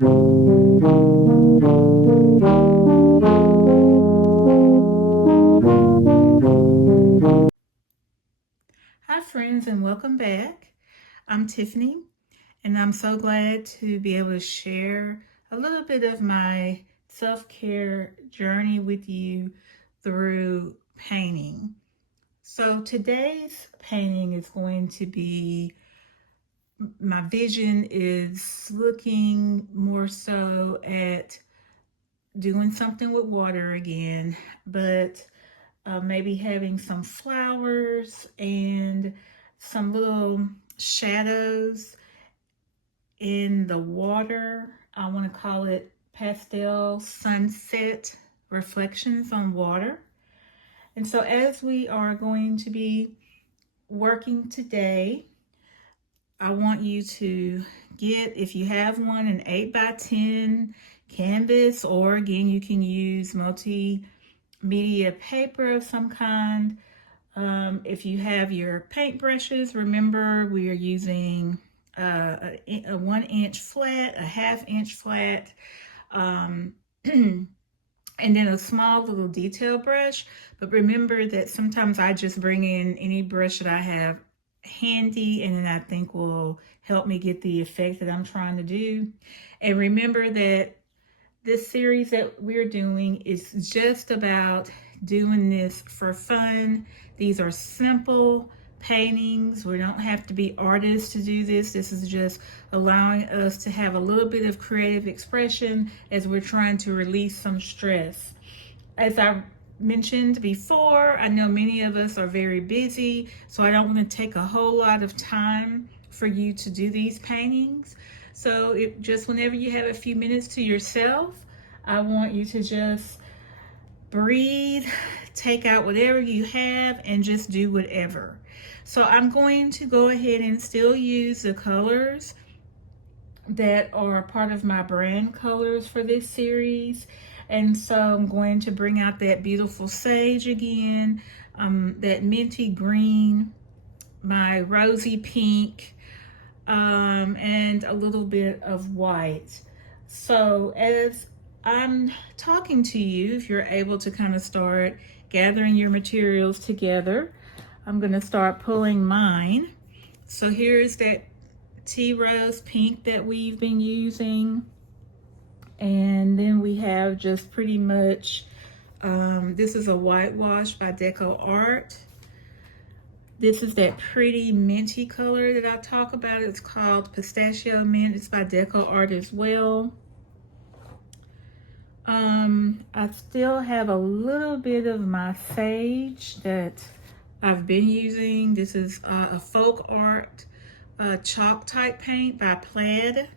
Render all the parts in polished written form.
Hi, friends, and welcome back. I'm Tiffany, and I'm so glad to be able to share a little bit of my self care journey with you through painting. So, today's painting is going to be my vision is looking more so at doing something with water again, but maybe having some flowers and some little shadows in the water. I want to call it pastel sunset reflections on water. And so, as we are going to be working today, I want you to get, if you have one, an 8 by 10 canvas, or again, you can use multimedia paper of some kind. If you have your paint brushes, remember we are using a 1 inch flat, a ½ inch flat, um, and then a small little detail brush. But remember that sometimes I just bring in any brush that I have handy and then I think will help me get the effect that I'm trying to do. And remember that this series that we're doing is just about doing this for fun. These are simple paintings. We don't have to be artists to do this. This is just allowing us to have a little bit of creative expression as we're trying to release some stress. As I mentioned before, I know many of us are very busy, so I don't want to take a whole lot of time for you to do these paintings. So just whenever you have a few minutes to yourself, I want you to just breathe, take out whatever you have, and just do whatever. So I'm going to go ahead and still use the colors that are part of my brand colors for this series. And so I'm going to bring out that beautiful sage again, that minty green, my rosy pink, and a little bit of white. So as I'm talking to you, if you're able to kind of start gathering your materials together, I'm going to start pulling mine. So here's that tea rose pink that we've been using. And then we have just pretty much, this is a whitewash by Deco Art. This is that pretty minty color that I talk about. It's called Pistachio Mint. It's by Deco Art as well. I still have a little bit of my sage that I've been using. This is a folk art chalk type paint by Plaid.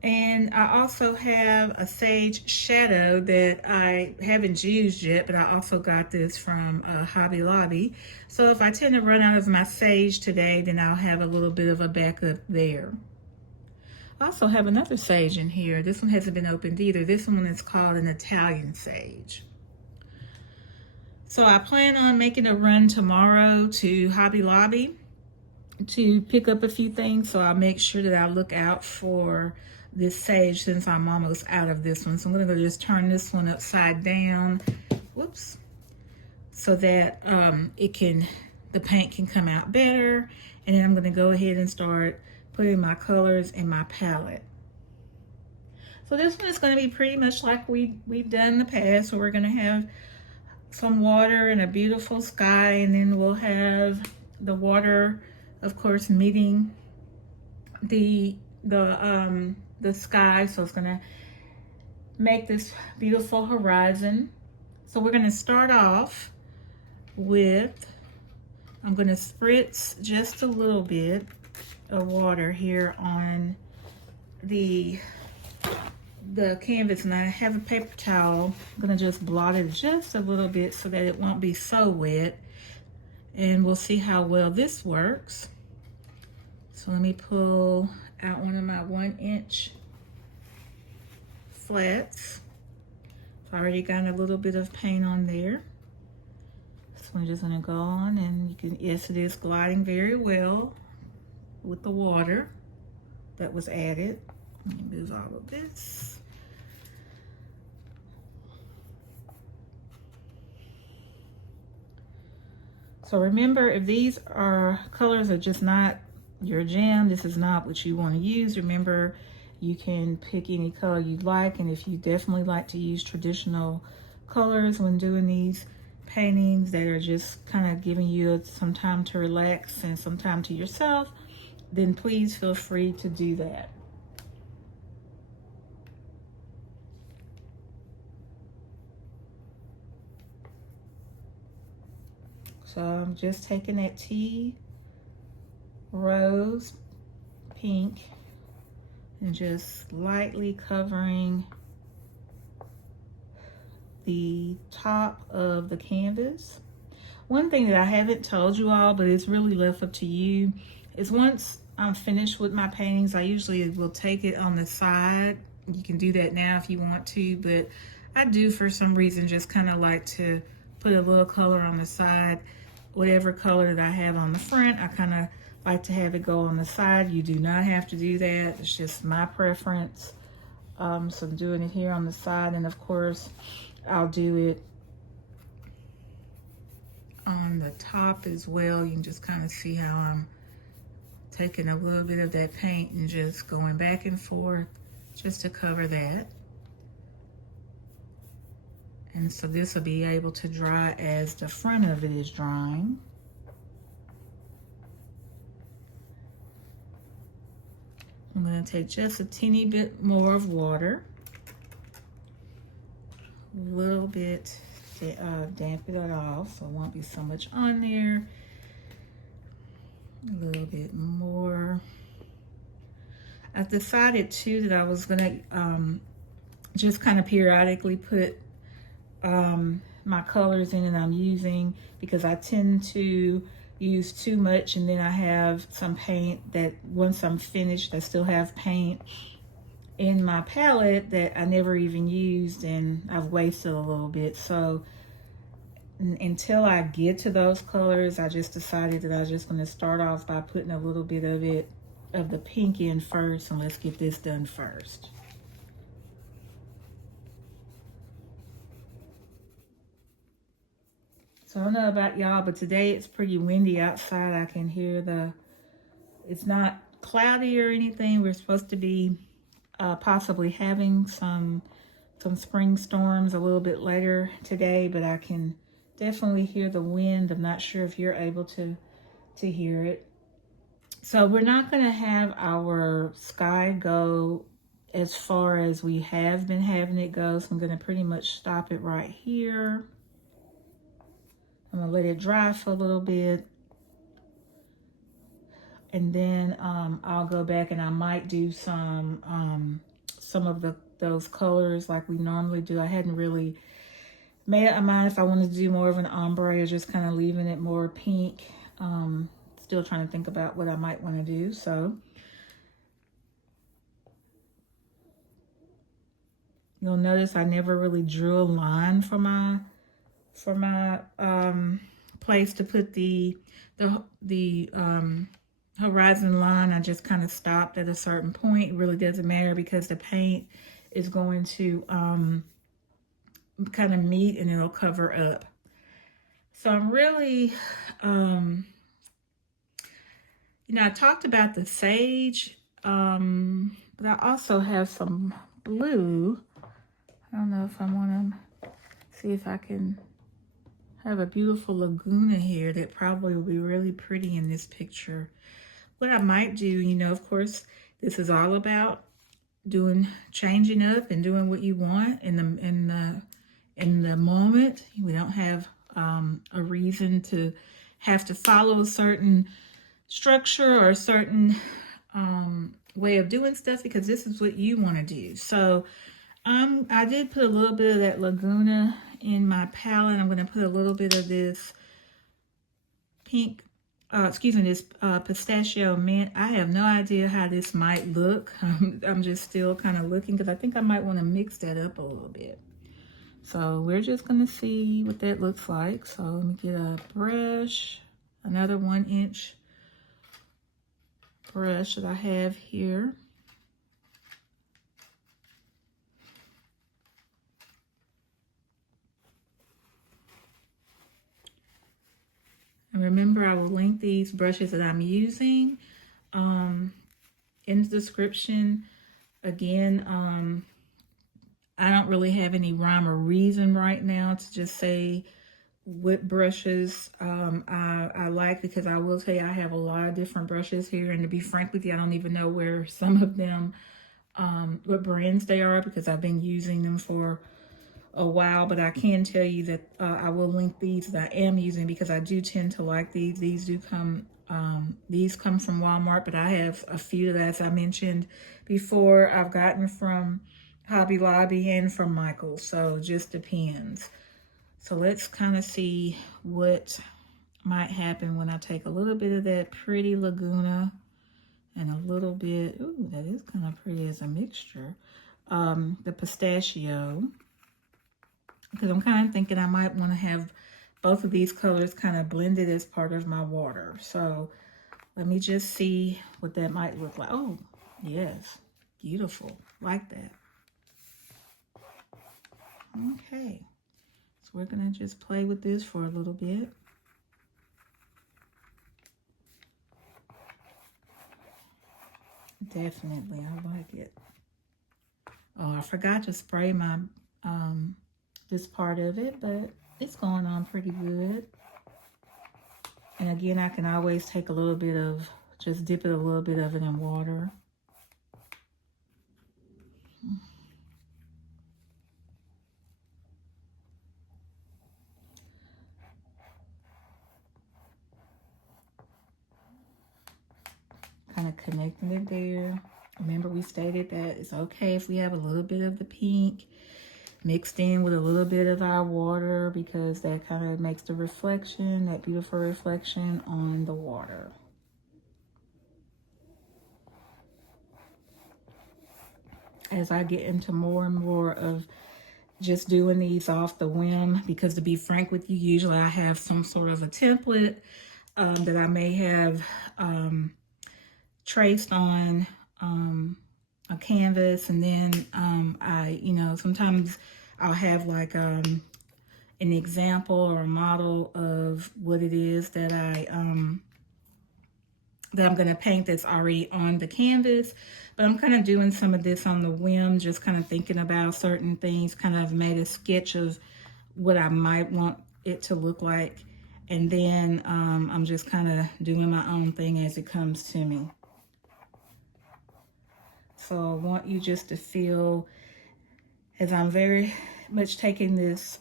And I also have a sage shadow that I haven't used yet, but I also got this from Hobby Lobby. So if I tend to run out of my sage today, then I'll have a little bit of a backup there. I also have another sage in here. This one hasn't been opened either. This one is called an Italian sage. So I plan on making a run tomorrow to Hobby Lobby to pick up a few things. So I'll make sure that I look out for this sage since I'm almost out of this one. So I'm going to go just turn this one upside down. Whoops. So that the paint can come out better. And then I'm going to go ahead and start putting my colors in my palette. So this one is going to be pretty much like we've done in the past. So we're going to have some water and a beautiful sky, and then we'll have the water, of course, meeting the sky. So it's going to make this beautiful horizon. So we're going to start off with, I'm going to spritz just a little bit of water here on the canvas, and I have a paper towel. I'm going to just blot it just a little bit so that it won't be so wet, and we'll see how well this works. So let me pull out one of my 1-inch flats. I've already got a little bit of paint on there. So I'm just going to go on, and you can, yes, it is gliding very well with the water that was added. Let me move all of this. So remember, if these colors are just not your jam, this is not what you want to use, remember you can pick any color you like. And if you definitely like to use traditional colors when doing these paintings that are just kind of giving you some time to relax and some time to yourself, then please feel free to do that. So I'm just taking that tea rose pink and just lightly covering the top of the canvas. One thing that I haven't told you all, but it's really left up to you, is once I'm finished with my paintings, I usually will take it on the side. You can do that now if you want to, but I do for some reason just kind of like to put a little color on the side. Whatever color that I have on the front, I kind of like to have it go on the side. You do not have to do that. It's just my preference. So I'm doing it here on the side, and of course I'll do it on the top as well. You can just kind of see how I'm taking a little bit of that paint and just going back and forth just to cover that. And so this will be able to dry as the front of it is drying. I'm going to take just a teeny bit more of water, a little bit to dampen it off so it won't be so much on there. A little bit more. I've decided too that I was going to just kind of periodically put my colors in that I'm using, because I tend to use too much and then I have some paint that once I'm finished I still have paint in my palette that I never even used, and I've wasted a little bit. So until I get to those colors, I just decided that I was just going to start off by putting a little bit of the pink in first, and let's get this done first. So I don't know about y'all, but today it's pretty windy outside. I can hear it's not cloudy or anything. We're supposed to be possibly having some spring storms a little bit later today, but I can definitely hear the wind. I'm not sure if you're able to hear it. So we're not going to have our sky go as far as we have been having it go. So I'm going to pretty much stop it right here. I'm going to let it dry for a little bit. And then I'll go back and I might do some of those colors like we normally do. I hadn't really made up my mind if I wanted to do more of an ombre or just kind of leaving it more pink. Still trying to think about what I might want to do. So you'll notice I never really drew a line for my place to put the horizon line. I just kind of stopped at a certain point. It really doesn't matter because the paint is going to kind of meet and it'll cover up. So I'm really, I talked about the sage, but I also have some blue. I don't know if I want to see if I can have a beautiful laguna here that probably will be really pretty in this picture. What I might do, of course, this is all about changing up and doing what you want in the moment. We don't have a reason to have to follow a certain structure or a certain way of doing stuff, because this is what you want to do. So I did put a little bit of that laguna in my palette. I'm going to put a little bit of this pink, this pistachio mint. I have no idea how this might look. I'm just still kind of looking because I think I might want to mix that up a little bit. So we're just going to see what that looks like. So let me get a brush, another 1-inch brush that I have here. And remember, I will link these brushes that I'm using in the description. Again, I don't really have any rhyme or reason right now to just say what brushes I like, because I will tell you I have a lot of different brushes here, and to be frank with you, I don't even know where some of them, what brands they are, because I've been using them for a while. But I can tell you that I will link these that I am using, because I do tend to like these. These come from Walmart, but I have a few that, as I mentioned before, I've gotten from Hobby Lobby and from Michael's, so it just depends. So let's kind of see what might happen when I take a little bit of that pretty Laguna and a little bit, ooh, that is kind of pretty as a mixture, the pistachio, because I'm kind of thinking I might want to have both of these colors kind of blended as part of my water. So let me just see what that might look like. Oh, yes, beautiful, like that. Okay. So we're going to just play with this for a little bit. Definitely, I like it. Oh, I forgot to spray my this part of it, but it's going on pretty good. And again, I can always take a little bit of, just dip it a little bit of it in water. Kind of connecting it there. Remember, we stated that it's okay if we have a little bit of the pink mixed in with a little bit of our water, because that kind of makes the reflection, that beautiful reflection on the water. As I get into more and more of just doing these off the whim, because to be frank with you, usually I have some sort of a template that I may have traced on a canvas, and then I, sometimes I'll have like an example or a model of what it is that I'm going to paint that's already on the canvas. But I'm kind of doing some of this on the whim, just kind of thinking about certain things, kind of made a sketch of what I might want it to look like. And then I'm just kind of doing my own thing as it comes to me. So I want you just to feel, as I'm very much taking this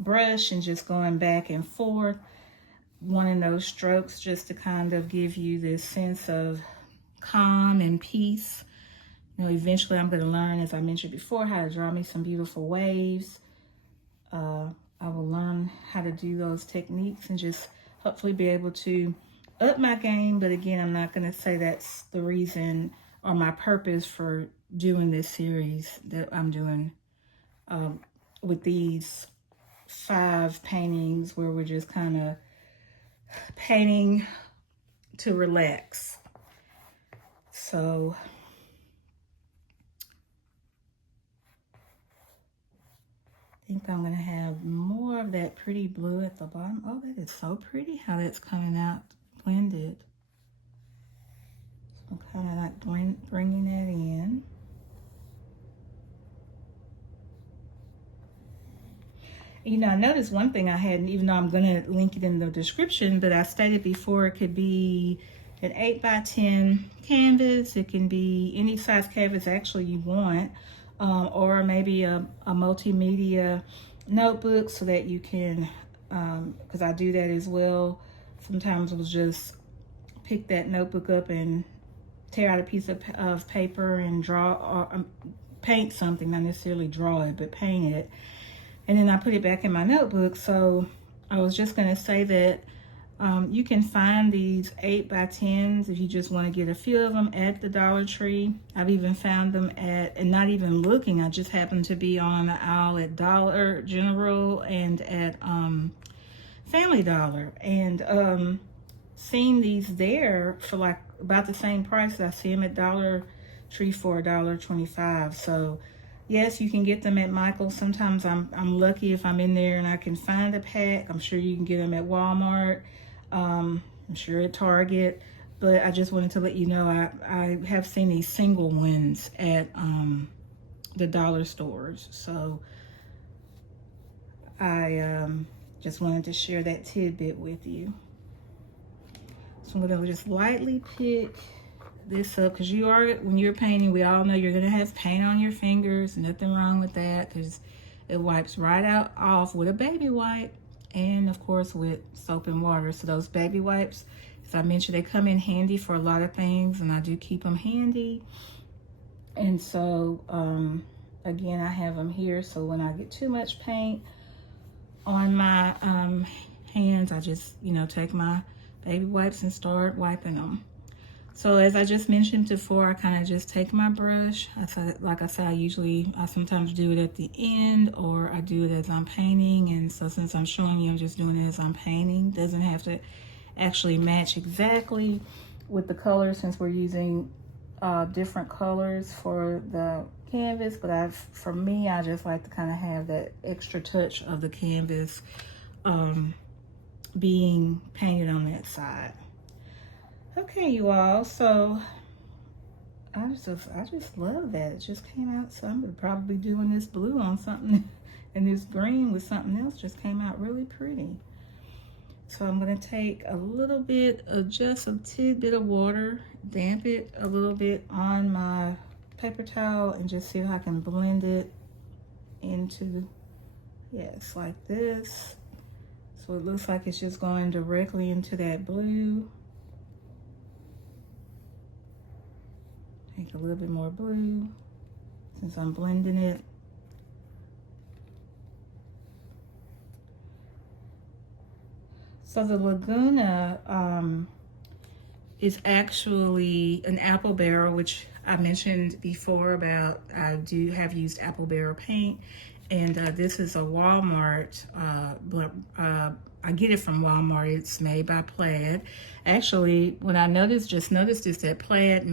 brush and just going back and forth, wanting those strokes just to kind of give you this sense of calm and peace. Eventually I'm going to learn, as I mentioned before, how to draw me some beautiful waves. I will learn how to do those techniques and just hopefully be able to up my game. But again, I'm not going to say that's the reason or my purpose for doing this series that I'm doing with these 5 paintings, where we're just kind of painting to relax. So I think I'm going to have more of that pretty blue at the bottom. Oh, that is so pretty how that's coming out blended. So I'm kind of like bringing that in. I noticed one thing I hadn't, even though I'm going to link it in the description, but I stated before, it could be an 8x10 canvas. It can be any size canvas actually you want, or maybe a multimedia notebook, so that you can, because I do that as well. Sometimes we'll just pick that notebook up and tear out a piece of paper and draw or paint something, not necessarily draw it, but paint it. And then I put it back in my notebook. So I was just going to say that you can find these 8x10s if you just want to get a few of them at the Dollar Tree. I've even found them at, and not even looking, I just happened to be on the aisle at Dollar General and at Family Dollar, and seeing these there for like about the same price. I see them at Dollar Tree for $1.25. So Yes, you can get them at Michael's. Sometimes I'm lucky if I'm in there and I can find a pack. I'm sure you can get them at Walmart. I'm sure at Target. But I just wanted to let you know I have seen these single ones at the dollar stores. So I just wanted to share that tidbit with you. So I'm going to just lightly pick this up, because when you're painting, we all know you're going to have paint on your fingers. Nothing wrong with that, because it wipes right out off with a baby wipe, and of course with soap and water. So those baby wipes, as I mentioned, they come in handy for a lot of things, and I do keep them handy. And so again, I have them here, so when I get too much paint on my hands, I just take my baby wipes and start wiping them. So as I just mentioned before, I kind of just take my brush. Like I said, I sometimes do it at the end, or I do it as I'm painting. And so since I'm showing you, I'm just doing it as I'm painting. Doesn't have to actually match exactly with the colors, since we're using different colors for the canvas. But for me, I just like to kind of have that extra touch of the canvas being painted on that side. Okay, you all, so I just love that. It just came out, so I'm probably doing this blue on something, and this green with something else just came out really pretty. So I'm going to take a little bit of just a tidbit of water, damp it a little bit on my paper towel, and just see if I can blend it into, yes, like this. So it looks like it's just going directly into that blue. Take a little bit more blue since I'm blending it. So the Laguna is actually an apple barrel, which I mentioned before about I do have used apple barrel paint. And this is a Walmart, I get it from Walmart. It's made by Plaid. Actually, when I just noticed is that Plaid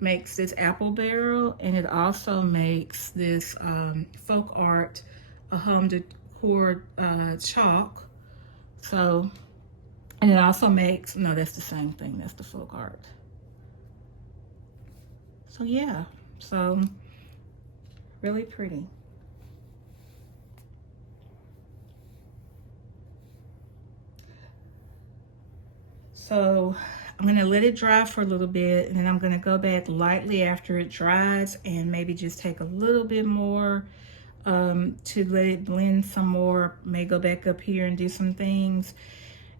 makes this apple barrel, and it also makes this folk art, a home decor chalk. So, and it also makes, no, that's the same thing, that's the folk art. So yeah, so really pretty. So I'm going to let it dry for a little bit, and then I'm going to go back lightly after it dries and maybe just take a little bit more to let it blend some more. May go back up here and do some things.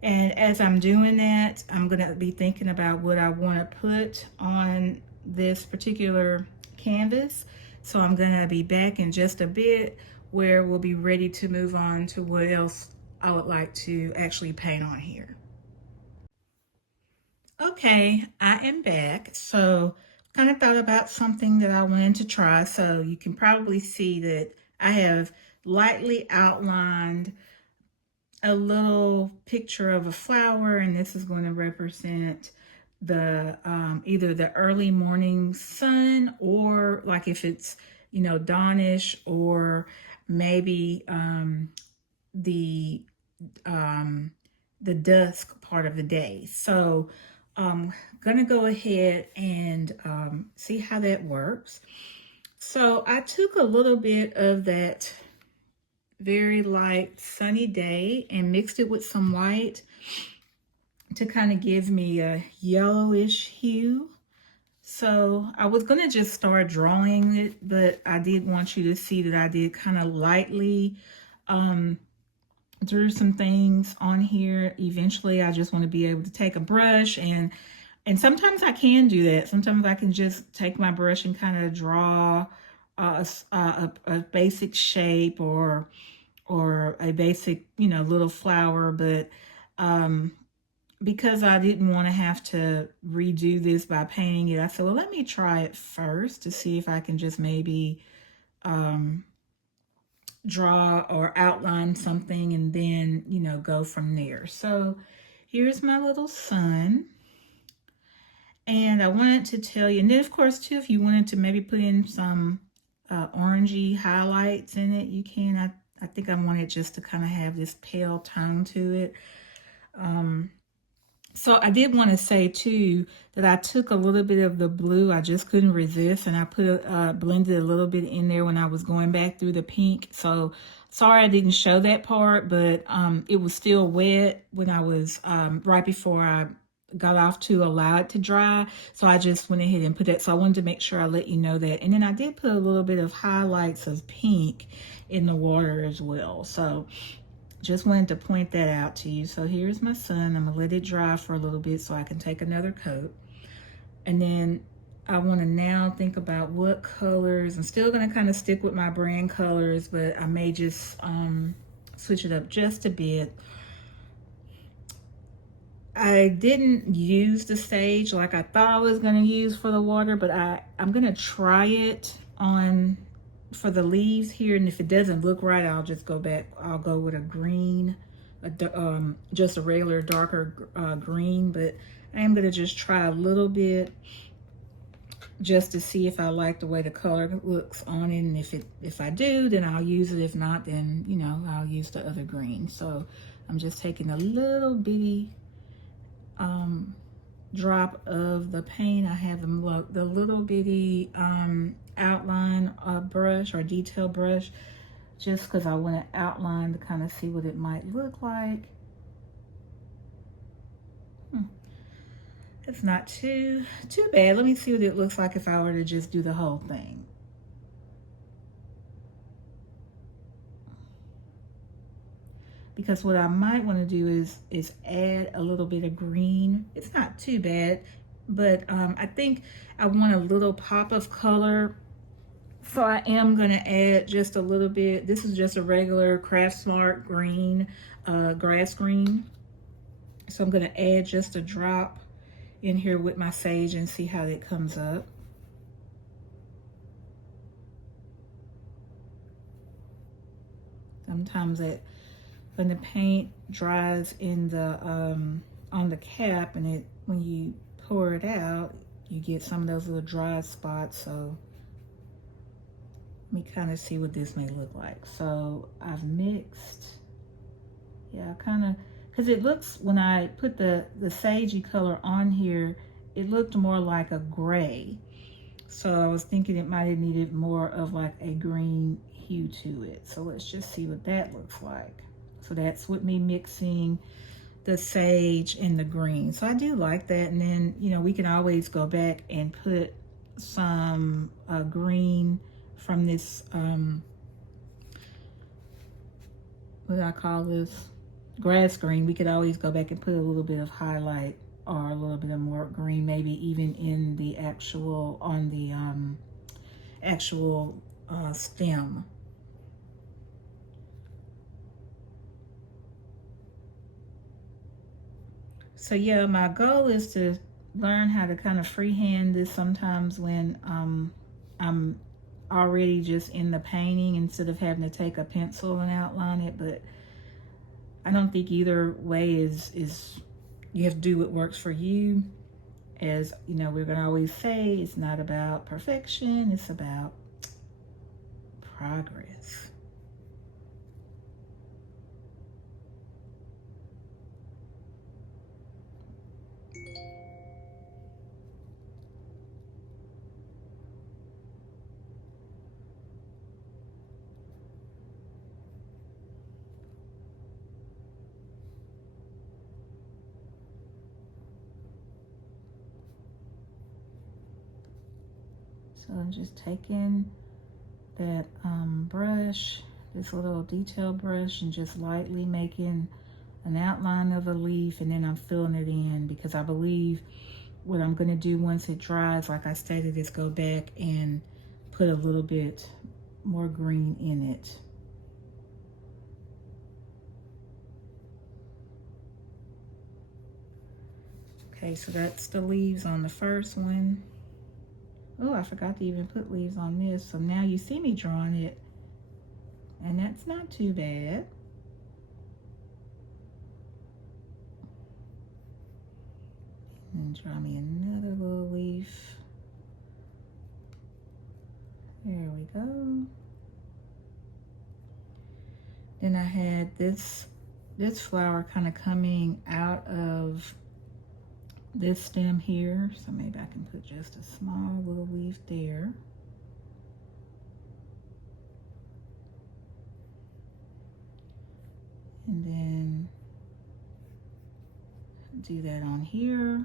And as I'm doing that, I'm going to be thinking about what I want to put on this particular canvas. So I'm going to be back in just a bit, where we'll be ready to move on to what else I would like to actually paint on here. Okay, I am back. So kind of thought about something that I wanted to try. So you can probably see that I have lightly outlined a little picture of a flower, and this is going to represent the either the early morning sun, or like if it's dawnish, or maybe the dusk part of the day. So I'm gonna go ahead and see how that works. So I took a little bit of that very light sunny day and mixed it with some white to kind of give me a yellowish hue. So I was gonna just start drawing it, but I did want you to see that I did kind of lightly drew some things on here. Eventually I just want to be able to take a brush, and sometimes I can do that. Sometimes I can just take my brush and kind of draw a basic shape, or a basic little flower. But because I didn't want to have to redo this by painting it, I said, well, let me try it first to see if I can just maybe draw or outline something, and then go from there. So here's my little sun, and I wanted to tell you, and then of course too, if you wanted to maybe put in some orangey highlights in it, you can. I think I want it just to kind of have this pale tone to it. So I did want to say too that I took a little bit of the blue. I just couldn't resist, and I put blended a little bit in there when I was going back through the pink. So sorry I didn't show that part, but it was still wet when I was right before I got off to allow it to dry. So I just went ahead and put that. So I wanted to make sure I let you know that. And then I did put a little bit of highlights of pink in the water as well. So just wanted to point that out to you. So here's my sun. I'm gonna let it dry for a little bit so I can take another coat. And then I want to now think about what colors. I'm still gonna kind of stick with my brand colors, but I may just switch it up just a bit. I didn't use the sage like I thought I was gonna use for the water, but I'm gonna try it on for the leaves here, and if it doesn't look right, I'll just go back. I'll go with a green, just a regular darker green, but I am going to just try a little bit just to see if I like the way the color looks on it, and if I do, then I'll use it. If not, then I'll use the other green. So I'm just taking a little bitty drop of the paint. I have them look the little bitty outline brush or detail brush, just because I want to outline to kind of see what it might look like. It's not too bad. Let me see what it looks like if I were to just do the whole thing. Because what I might want to do is add a little bit of green. It's not too bad, but I think I want a little pop of color. So I am going to add just a little bit. This is just a regular Craft Smart green, grass green. So I'm going to add just a drop in here with my sage and see how that comes up. Sometimes when the paint dries in the on the cap, and when you pour it out, you get some of those little dry spots. So let me kind of see what this may look like. So I've mixed, yeah, kind of, because it looks, when I put the sagey color on here, it looked more like a gray. So I was thinking it might have needed more of like a green hue to it. So let's just see what that looks like. So that's with me mixing the sage and the green. So I do like that. And then, we can always go back and put some green from this, what do I call this? Grass green. We could always go back and put a little bit of highlight or a little bit of more green, maybe even in the actual, on the actual stem. So yeah, my goal is to learn how to kind of freehand this sometimes when I'm already just in the painting instead of having to take a pencil and outline it. But I don't think either way is you have to do what works for you. As we're gonna always say, it's not about perfection, it's about progress. So I'm just taking that brush, this little detail brush, and just lightly making an outline of a leaf, and then I'm filling it in, because I believe what I'm going to do once it dries, like I stated, is go back and put a little bit more green in it. Okay, so that's the leaves on the first one. Oh, I forgot to even put leaves on this. So now you see me drawing it, and that's not too bad. And draw me another little leaf. There we go. Then I had this flower kind of coming out of this stem here. So maybe I can put just a small little leaf there. And then do that on here.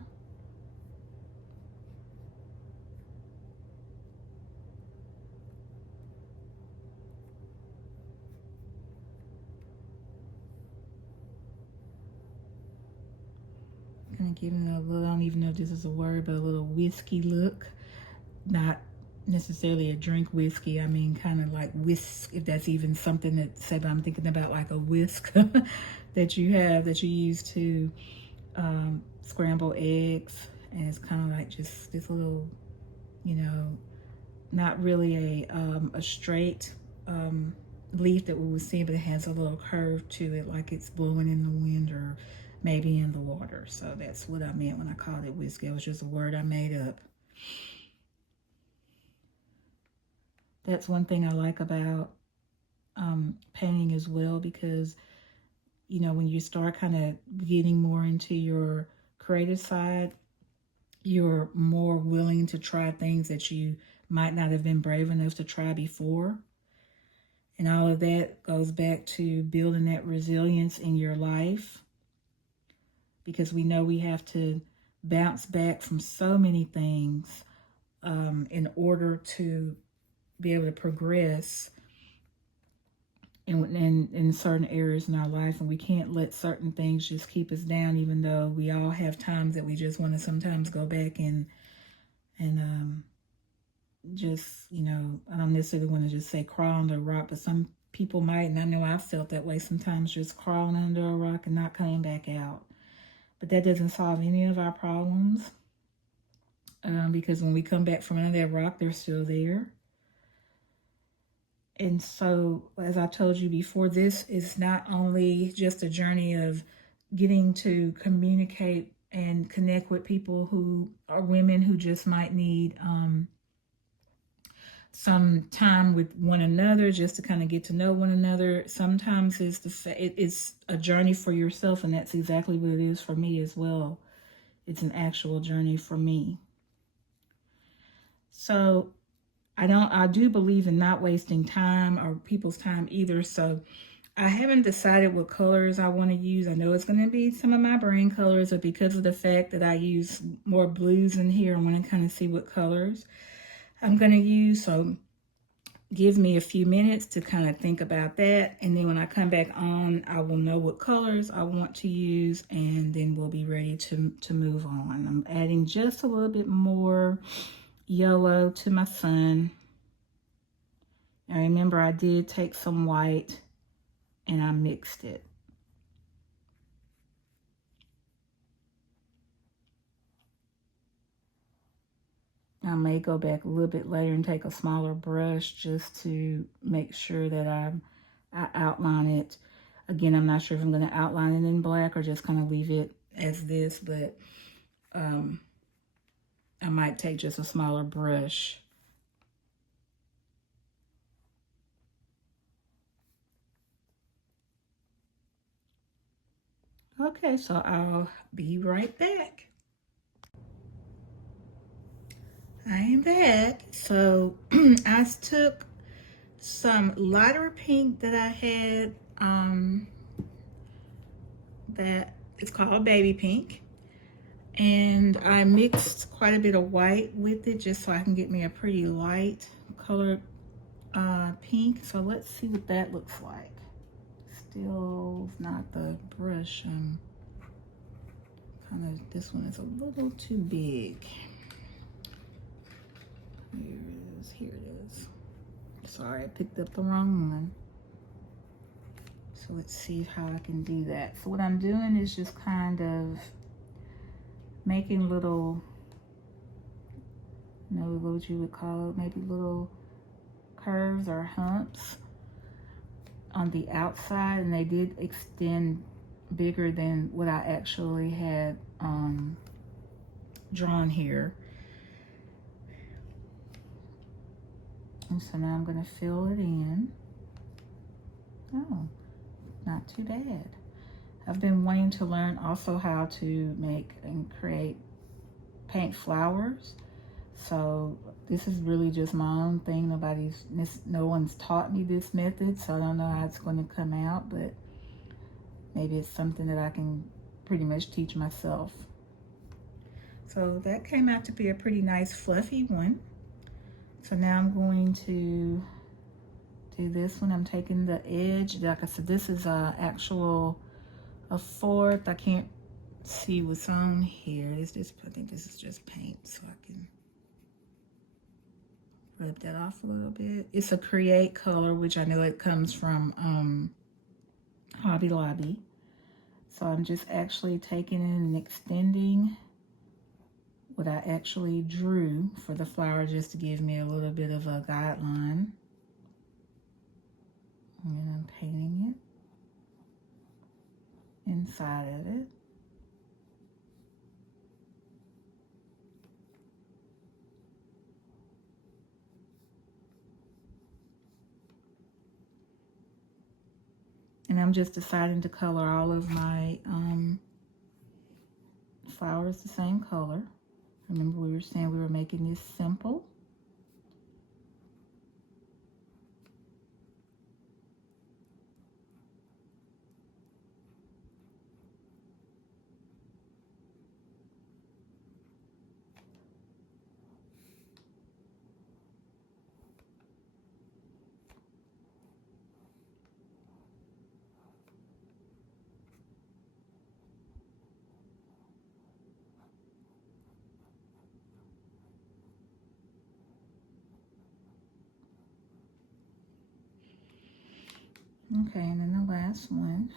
Kind of giving it a little, I don't even know if this is a word, but a little whiskey look. Not necessarily a drink whiskey. I mean, kind of like whisk, if that's even something that, say, I'm thinking about like a whisk that you have, that you use to scramble eggs. And it's kind of like just this little, you know, not really a straight leaf that we would see, but it has a little curve to it, like it's blowing in the wind or maybe in the water. So that's what I meant when I called it whiskey. It was just a word I made up. That's one thing I like about painting as well, because, you know, when you start kind of getting more into your creative side, you're more willing to try things that you might not have been brave enough to try before. And all of that goes back to building that resilience in your life, because we know we have to bounce back from so many things in order to be able to progress in certain areas in our life. And we can't let certain things just keep us down, even though we all have times that we just want to sometimes go back and just, you know, I don't necessarily want to just say crawl under a rock, but some people might, and I know I've felt that way sometimes, just crawling under a rock and not coming back out. But that doesn't solve any of our problems, because when we come back from under that rock, they're still there. And so, as I told you before, this is not only just a journey of getting to communicate and connect with people who are women who just might need some time with one another, just to kind of get to know one another. Sometimes it's a journey for yourself, and that's exactly what it is for me as well. It's an actual journey for me. So I do believe in not wasting time or people's time either. So I haven't decided what colors I want to use. I know it's going to be some of my brain colors, but because of the fact that I use more blues in here, I want to kind of see what colors I'm going to use. So give me a few minutes to kind of think about that. And then when I come back on, I will know what colors I want to use, and then we'll be ready to move on. I'm adding just a little bit more yellow to my sun. And remember, I did take some white and I mixed it. I may go back a little bit later and take a smaller brush just to make sure that I outline it. Again, I'm not sure if I'm going to outline it in black or just kind of leave it as this, but I might take just a smaller brush. Okay, so I'll be right back. I am back. So I took some lighter pink that I had, that is called baby pink, and I mixed quite a bit of white with it just so I can get me a pretty light colored pink. So let's see what that looks like. Still not the brush. Kind of, this one is a little too big. Here it is. Sorry, I picked up the wrong one. So let's see how I can do that. So what I'm doing is just kind of making little, you know, what you would call it, maybe little curves or humps on the outside, and they did extend bigger than what I actually had drawn here. And so now I'm going to fill it in. Oh, not too bad. I've been wanting to learn also how to make and paint flowers. So this is really just my own thing. No one's taught me this method, so I don't know how it's going to come out, but maybe it's something that I can pretty much teach myself. So that came out to be a pretty nice fluffy one. So now I'm going to do this one. I'm taking the edge. Like I said, this is a fourth. I can't see what's on here. I think this is just paint, so I can rub that off a little bit. It's a Create color, which I know it comes from Hobby Lobby. So I'm just actually taking it and extending what I actually drew for the flower, just to give me a little bit of a guideline. And then I'm painting it inside of it. And I'm just deciding to color all of my flowers the same color. Remember, we were saying we were making this simple. Okay, and then the last one.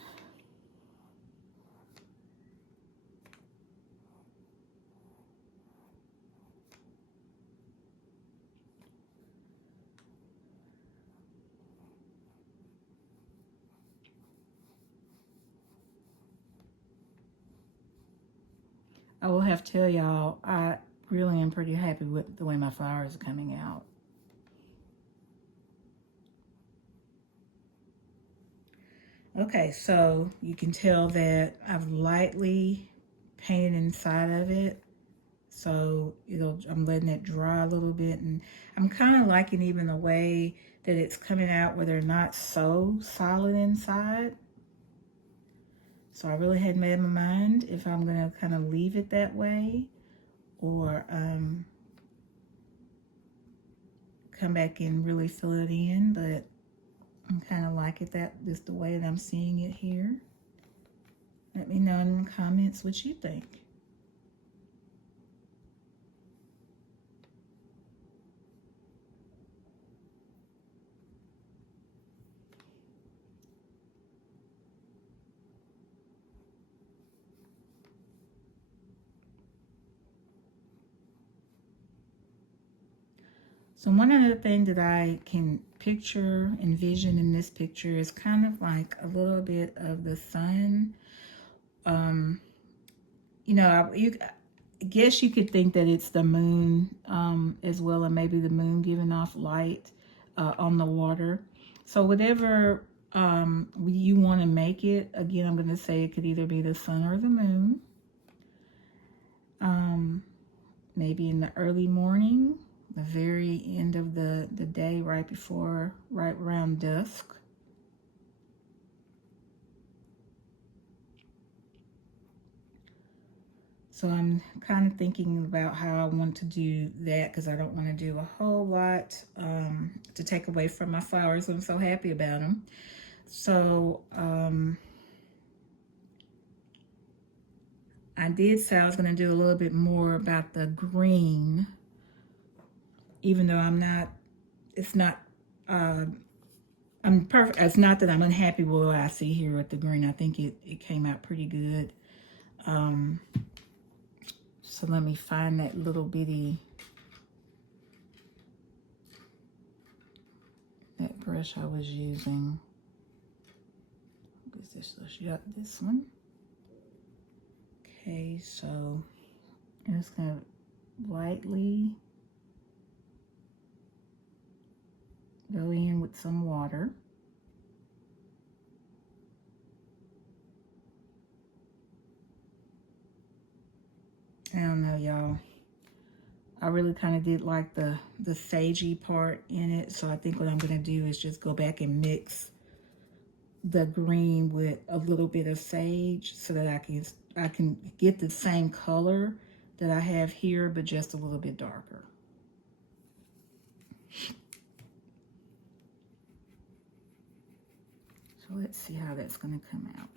I will have to tell y'all, I really am pretty happy with the way my flowers are coming out. Okay, so you can tell that I've lightly painted inside of it. So I'm letting it dry a little bit, and I'm kind of liking even the way that it's coming out where they're not so solid inside. So I really hadn't made my mind if I'm gonna kind of leave it that way or come back and really fill it in, but I'm kind of like it just the way that I'm seeing it here. Let me know in the comments what you think. So one other thing that I can envision in this picture is kind of like a little bit of the sun. I guess you could think that it's the moon as well, and maybe the moon giving off light on the water. So whatever you want to make it, again, I'm going to say it could either be the sun or the moon. Maybe in the early morning, the very end of the day, right around dusk. So I'm kind of thinking about how I want to do that, because I don't want to do a whole lot to take away from my flowers. I'm so happy about them. So I did say I was going to do a little bit more about the green, even though it's not I'm perfect. It's not that I'm unhappy with what I see here with the green. I think it came out pretty good. So let me find that little bitty, that brush I was using. What is this? Got this one. Okay, so I'm just gonna lightly go in with some water. I don't know, y'all. I really kind of did like the sagey part in it. So I think what I'm going to do is just go back and mix the green with a little bit of sage so that I can get the same color that I have here, but just a little bit darker. So let's see how that's going to come out.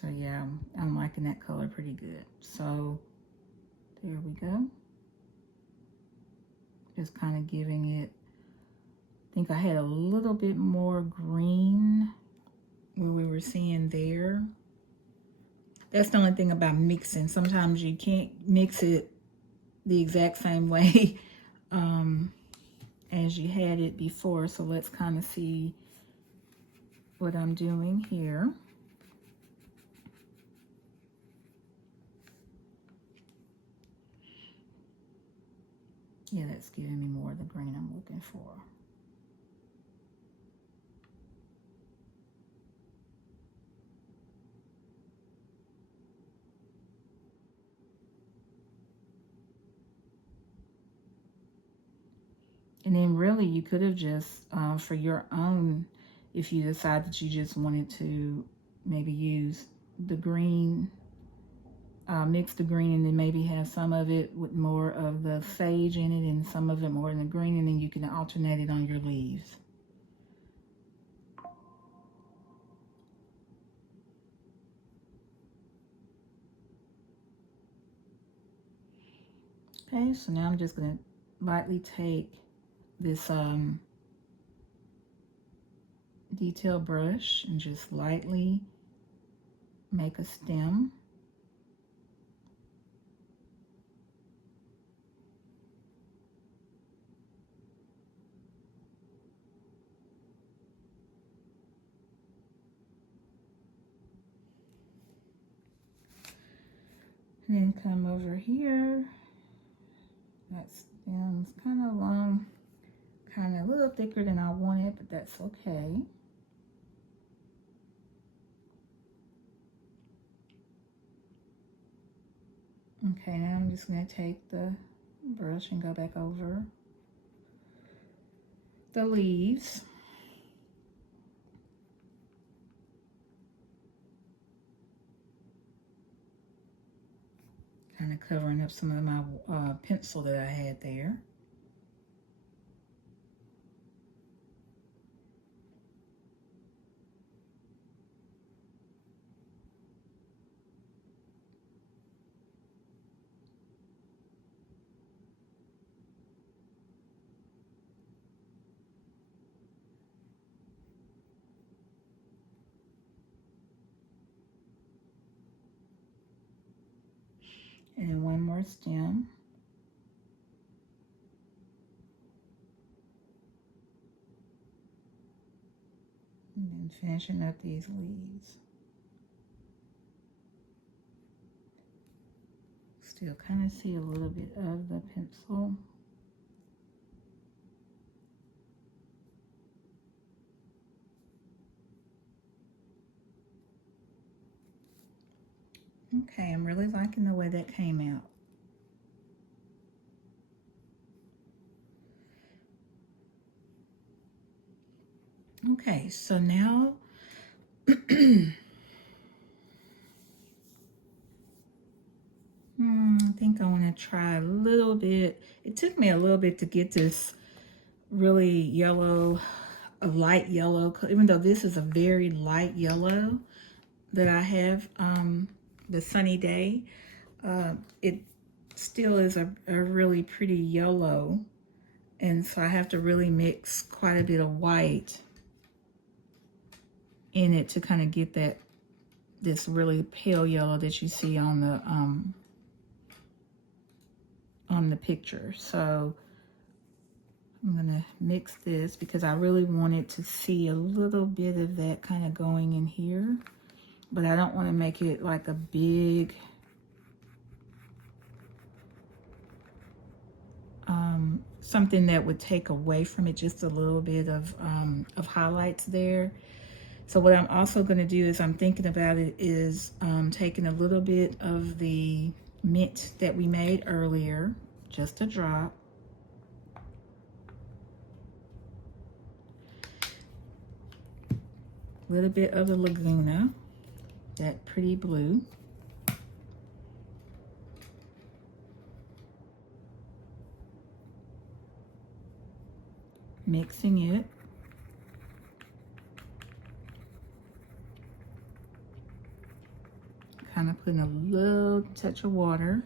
So yeah, I'm liking that color pretty good. So there we go. Just kind of giving it, I think I had a little bit more green where we were seeing there. That's the only thing about mixing. Sometimes you can't mix it the exact same way as you had it before. So let's kind of see what I'm doing here. Yeah, that's giving me more of the green I'm looking for. And then really you could have just, for your own, if you decide that you just wanted to maybe use the green, mix the green and then maybe have some of it with more of the sage in it and some of it more in the green, and then you can alternate it on your leaves. Okay, so now I'm just going to lightly take this detail brush and just lightly make a stem. And then come over here. That stem's kind of long, kind of a little thicker than I wanted, but that's okay. Okay, now I'm just going to take the brush and go back over the leaves. Kind of covering up some of my pencil that I had there. And one more stem. And then finishing up these leaves. Still kind of see a little bit of the pencil. Okay, I'm really liking the way that came out. Okay, so now I think I want to try a little bit. It took me a little bit to get this really yellow, a light yellow, even though this is a very light yellow that I have, the Sunny Day. It still is a really pretty yellow, and so I have to really mix quite a bit of white in it to kind of get this really pale yellow that you see on the picture. So I'm gonna mix this because I really wanted to see a little bit of that kind of going in here, but I don't want to make it like a big something that would take away from it just a little bit of highlights there. So what I'm also going to do is I'm thinking about it is taking a little bit of the mint that we made earlier, just a drop. A little bit of the Laguna, that pretty blue. Mixing it. Kind of putting a little touch of water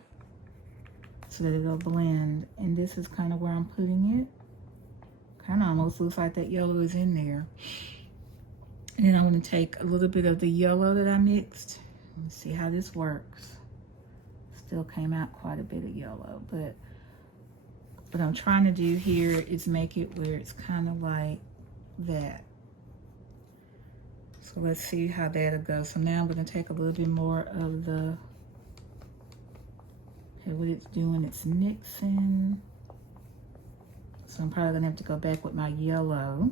so that it'll blend. And this is kind of where I'm putting it. Kind of almost looks like that yellow is in there. And then I'm going to take a little bit of the yellow that I mixed. Let's see how this works. Still came out quite a bit of yellow, but what I'm trying to do here is make it where it's kind of like that. So let's see how that'll go. So now I'm going to take a little bit more of the, okay, what it's doing, it's mixing. So I'm probably going to have to go back with my yellow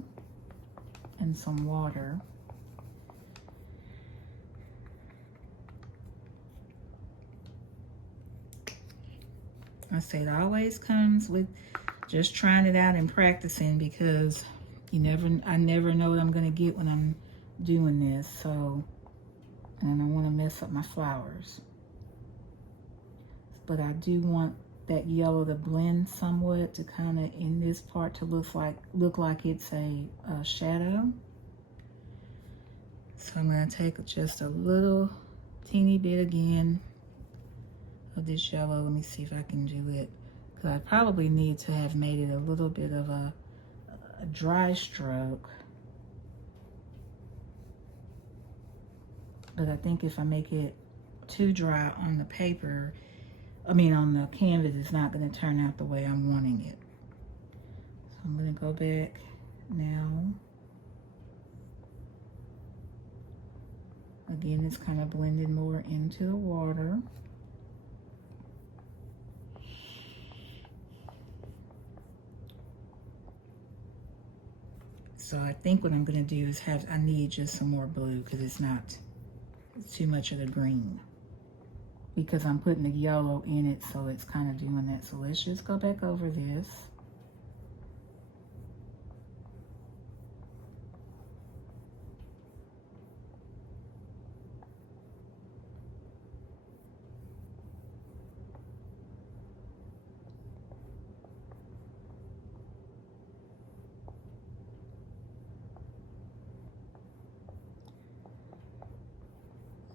and some water. I say it always comes with just trying it out and practicing, because I never know what I'm going to get when I'm doing this. So, and I don't want to mess up my flowers. But I do want that yellow to blend somewhat, to kind of in this part to look like it's a shadow. So I'm going to take just a little teeny bit again of this yellow. Let me see if I can do it, because I probably need to have made it a little bit of a dry stroke. But I think if I make it too dry on the paper, on the canvas, it's not going to turn out the way I'm wanting it. So I'm going to go back now. Again, it's kind of blended more into the water. So I think what I'm going to do is I need just some more blue, because it's too much of the green. Because I'm putting the yellow in it, so it's kind of doing that. So let's just go back over this.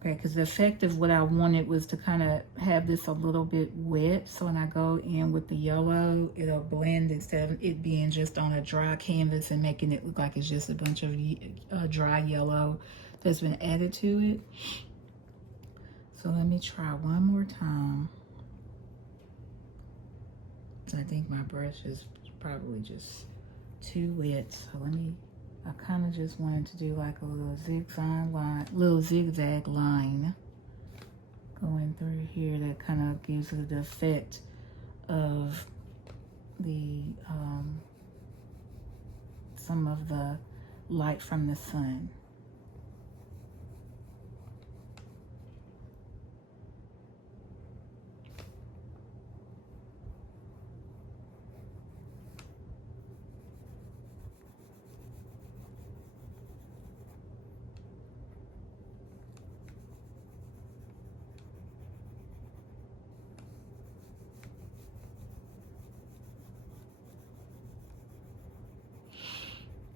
Okay, because the effect of what I wanted was to kind of have this a little bit wet. So when I go in with the yellow, it'll blend instead of it being just on a dry canvas and making it look like it's just a bunch of dry yellow that's been added to it. So let me try one more time. I think my brush is probably just too wet. So I kind of just wanted to do like a little zigzag line going through here that kind of gives it the effect of the some of the light from the sun.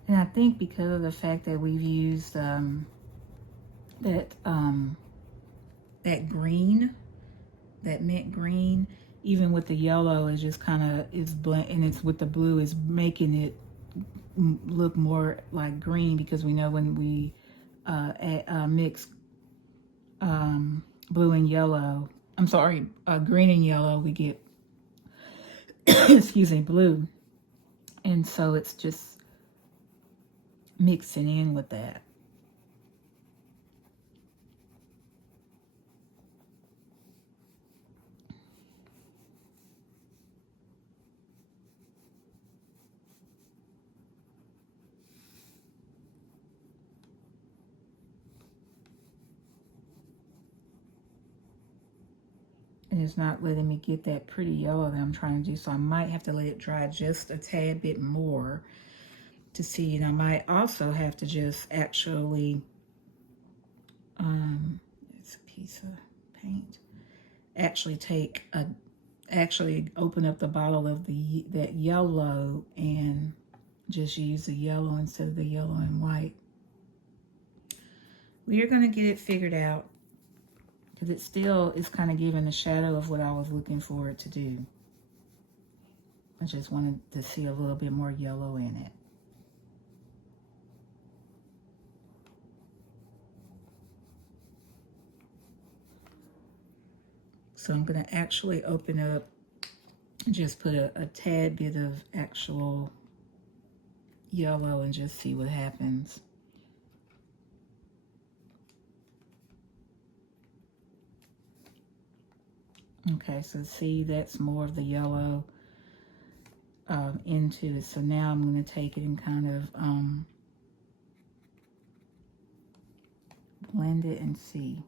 And I think because of the fact that we've used that green, that mint green, even with the yellow, is just kind of blend, and it's with the blue is making it look more like green, because we know when we mix blue and yellow, green and yellow, we get excuse me, blue, and so it's just mixing in with that. and it's not letting me get that pretty yellow that I'm trying to do, so I might have to let it dry just a tad bit more to see. And I might also have to just actually it's a piece of paint, actually open up the bottle of that yellow and just use the yellow instead of the yellow and white. We are going to get it figured out, because it still is kind of giving the shadow of what I was looking for it to do. I just wanted to see a little bit more yellow in it. So I'm going to actually open up and just put a tad bit of actual yellow and just see what happens. Okay, so see, that's more of the yellow into it. So now I'm going to take it and kind of blend it and see.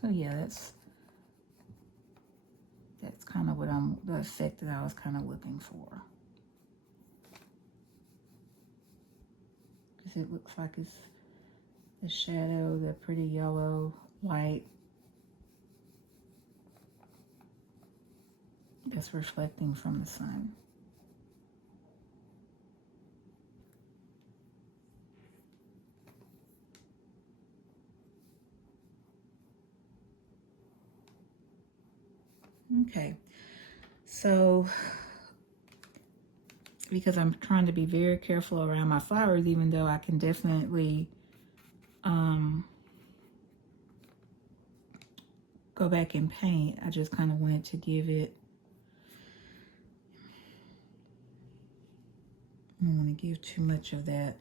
So yeah, that's kind of what the effect that I was kind of looking for. Because it looks like it's the shadow, the pretty yellow light that's reflecting from the sun. Okay, so because I'm trying to be very careful around my flowers, even though I can definitely go back and paint, I just kind of wanted to give it, I don't want to give too much of that.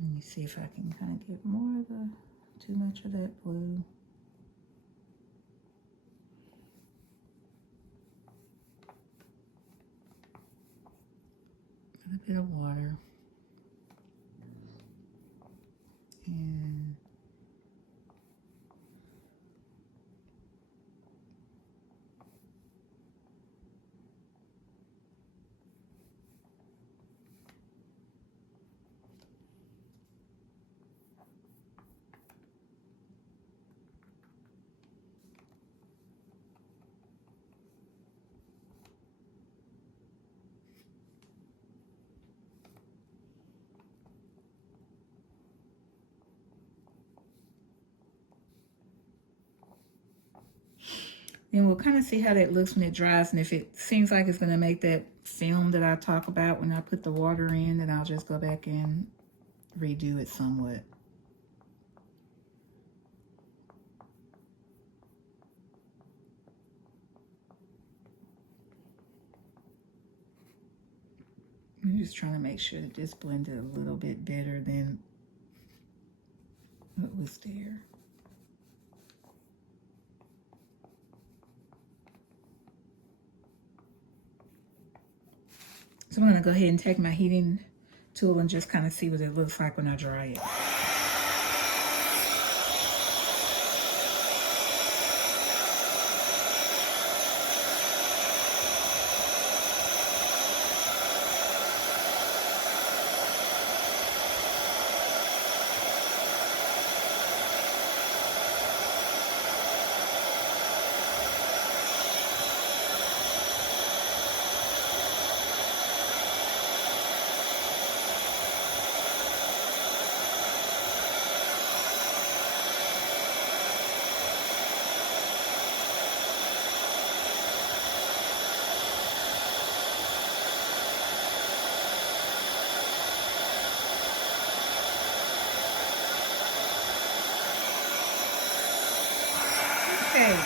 Let me see if I can kind of get more of too much of that blue. A little bit of water. And then we'll kind of see how that looks when it dries, and if it seems like it's going to make that film that I talk about when I put the water in, then I'll just go back and redo it somewhat. I'm just trying to make sure that this blended a little bit better than what was there. So I'm going to go ahead and take my heating tool and just kind of see what it looks like when I dry it. Okay.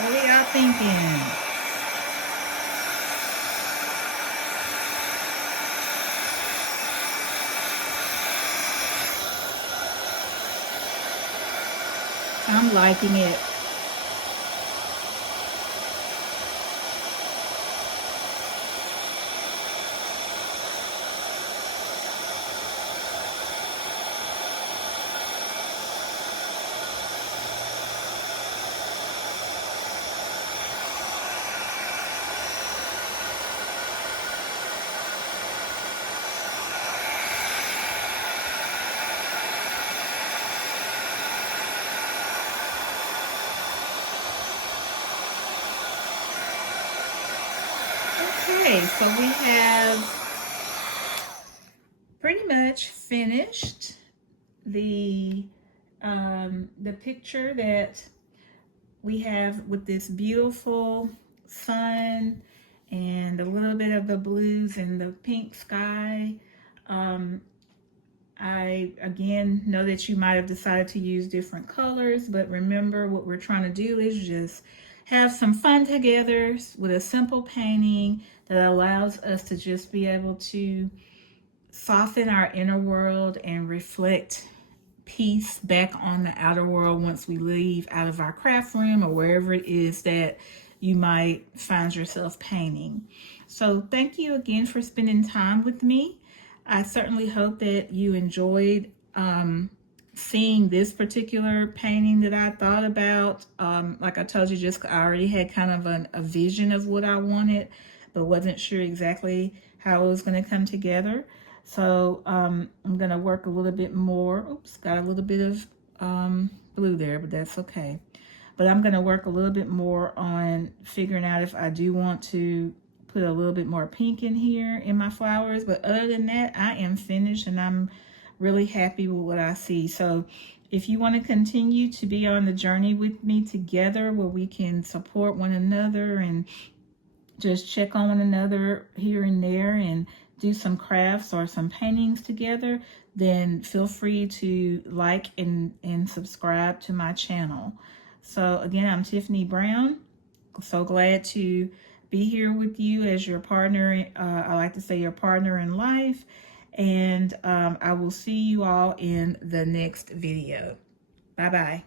What are y'all thinking? I'm liking it. Okay, so we have pretty much finished the picture that we have with this beautiful sun and a little bit of the blues and the pink sky. I again know that you might have decided to use different colors, but remember what we're trying to do is just have some fun together with a simple painting that allows us to just be able to soften our inner world and reflect peace back on the outer world once we leave out of our craft room or wherever it is that you might find yourself painting. So thank you again for spending time with me. I certainly hope that you enjoyed seeing this particular painting that I thought about. Like I told you, I already had kind of a vision of what I wanted, but wasn't sure exactly how it was going to come together. So I'm going to work a little bit more. Oops, got a little bit of blue there, but that's okay. But I'm going to work a little bit more on figuring out if I do want to put a little bit more pink in here in my flowers. But other than that, I am finished and I'm really happy with what I see. So if you want to continue to be on the journey with me together where we can support one another and just check on one another here and there and do some crafts or some paintings together, then feel free to like and subscribe to my channel. So again, I'm Tiffany Brown. So glad to be here with you as your partner. I like to say your partner in life. And I will see you all in the next video. Bye-bye.